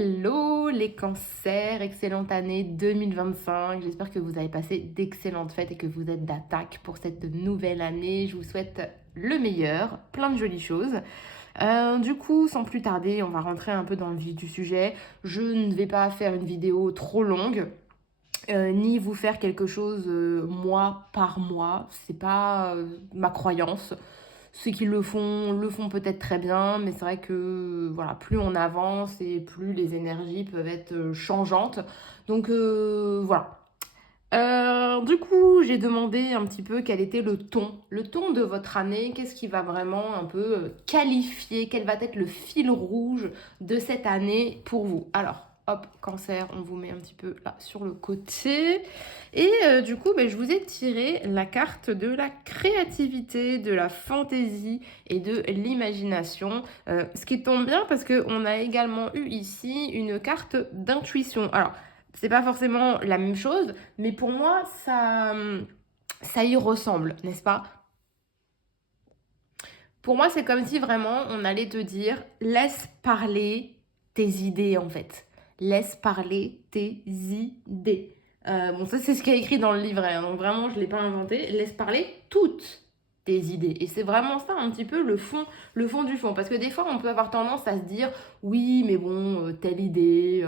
Hello les cancers, excellente année 2025. J'espère que vous avez passé d'excellentes fêtes et que vous êtes d'attaque pour cette nouvelle année. Je vous souhaite le meilleur, plein de jolies choses. Du coup, sans plus tarder, on va rentrer un peu dans le vif du sujet. Je ne vais pas faire une vidéo trop longue. Ni vous faire quelque chose mois par mois, c'est pas ma croyance. Ceux qui le font peut-être très bien, mais c'est vrai que voilà, plus on avance et plus les énergies peuvent être changeantes. Donc voilà. Du coup, j'ai demandé un petit peu quel était le ton de votre année, qu'est-ce qui va vraiment un peu qualifier, quel va être le fil rouge de cette année pour vous. Alors, hop, cancer, on vous met un petit peu là sur le côté. Et du coup, ben, je vous ai tiré la carte de la créativité, de la fantaisie et de l'imagination. Ce qui tombe bien parce qu'on a également eu ici une carte d'intuition. Alors, c'est pas forcément la même chose, mais pour moi, ça y ressemble, n'est-ce pas? Pour moi, c'est comme si vraiment on allait te dire, laisse parler tes idées en fait. Laisse parler tes idées. Bon, ça, c'est ce qui est écrit dans le livret, hein, donc vraiment, je ne l'ai pas inventé. Laisse parler toutes tes idées. Et c'est vraiment ça un petit peu le fond du fond. Parce que des fois, on peut avoir tendance à se dire, oui, mais bon, telle idée,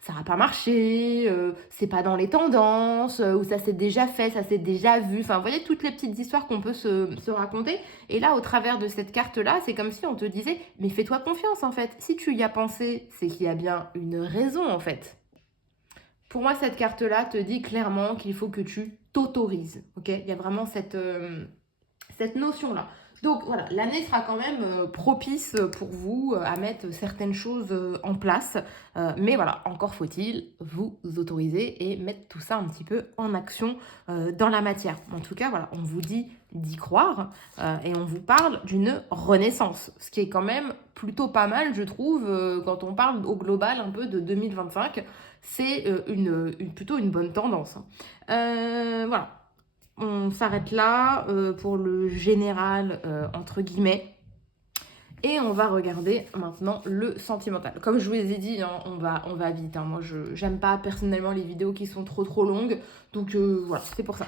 ça va pas marcher, c'est pas dans les tendances, ou ça s'est déjà fait, ça s'est déjà vu. Enfin, vous voyez toutes les petites histoires qu'on peut se raconter. Et là, au travers de cette carte-là, c'est comme si on te disait, mais fais-toi confiance en fait. Si tu y as pensé, c'est qu'il y a bien une raison en fait. Pour moi, cette carte-là te dit clairement qu'il faut que tu t'autorises. Ok, il y a vraiment cette notion-là. Donc voilà, l'année sera quand même propice pour vous à mettre certaines choses en place. Mais voilà, encore faut-il vous autoriser et mettre tout ça un petit peu en action dans la matière. En tout cas, voilà, on vous dit d'y croire et on vous parle d'une renaissance. Ce qui est quand même plutôt pas mal, je trouve, quand on parle au global un peu de 2025. C'est plutôt une bonne tendance. Voilà. On s'arrête là pour le général, entre guillemets. Et on va regarder maintenant le sentimental. Comme je vous ai dit, hein, on va vite. Hein. Moi, j'aime pas personnellement les vidéos qui sont trop longues. Donc voilà, c'est pour ça.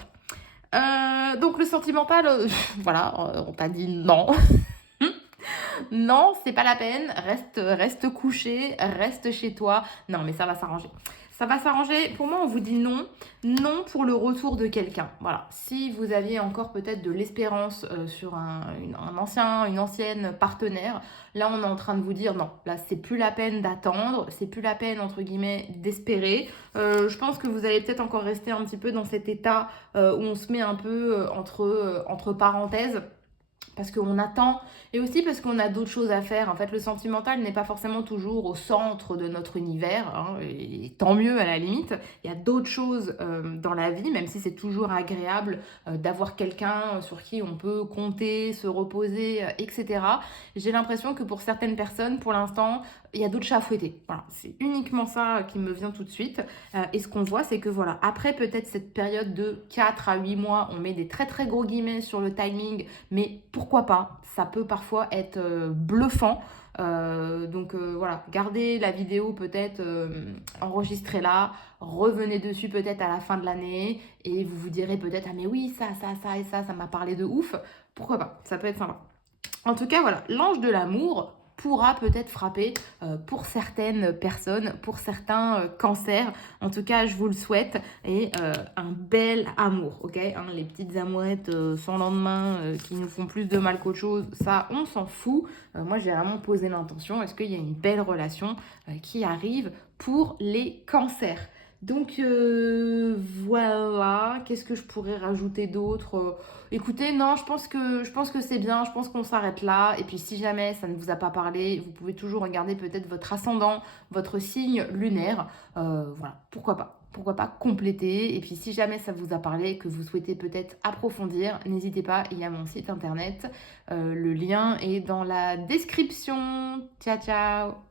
Donc le sentimental, voilà, on t'a dit non. Non, c'est pas la peine. Reste couché, reste chez toi. Non, mais ça va s'arranger. Ça va s'arranger. Pour moi, on vous dit non. Non pour le retour de quelqu'un. Voilà. Si vous aviez encore peut-être de l'espérance sur une ancienne partenaire, là, on est en train de vous dire non. Là, c'est plus la peine d'attendre. C'est plus la peine, entre guillemets, d'espérer. Je pense que vous allez peut-être encore rester un petit peu dans cet état où on se met un peu entre parenthèses parce qu'on attend et aussi parce qu'on a d'autres choses à faire. En fait, le sentimental n'est pas forcément toujours au centre de notre univers, hein, et tant mieux à la limite. Il y a d'autres choses dans la vie, même si c'est toujours agréable d'avoir quelqu'un sur qui on peut compter, se reposer, etc. J'ai l'impression que pour certaines personnes, pour l'instant, il y a d'autres chats à fouetter. Voilà, c'est uniquement ça qui me vient tout de suite. Et ce qu'on voit, c'est que voilà, après peut-être cette période de 4 à 8 mois, on met des très gros guillemets sur le timing, mais pourquoi pas? Ça peut parfois être bluffant. Donc voilà, gardez la vidéo peut-être, enregistrez-la, revenez dessus peut-être à la fin de l'année et vous vous direz peut-être, ah mais oui, ça et ça m'a parlé de ouf. Pourquoi pas? Ça peut être sympa. En tout cas, voilà, l'ange de l'amour pourra peut-être frapper pour certaines personnes, pour certains cancers. En tout cas, je vous le souhaite. Et un bel amour, ok, hein, les petites amourettes sans lendemain qui nous font plus de mal qu'autre chose, ça, on s'en fout. Moi, j'ai vraiment posé l'intention. Est-ce qu'il y a une belle relation qui arrive pour les cancers? Donc voilà, qu'est-ce que je pourrais rajouter d'autre? Écoutez, non, je pense que c'est bien, je pense qu'on s'arrête là. Et puis si jamais ça ne vous a pas parlé, vous pouvez toujours regarder peut-être votre ascendant, votre signe lunaire. Voilà, pourquoi pas? Pourquoi pas compléter? Et puis si jamais ça vous a parlé, que vous souhaitez peut-être approfondir, n'hésitez pas, il y a mon site internet. Le lien est dans la description. Ciao, ciao!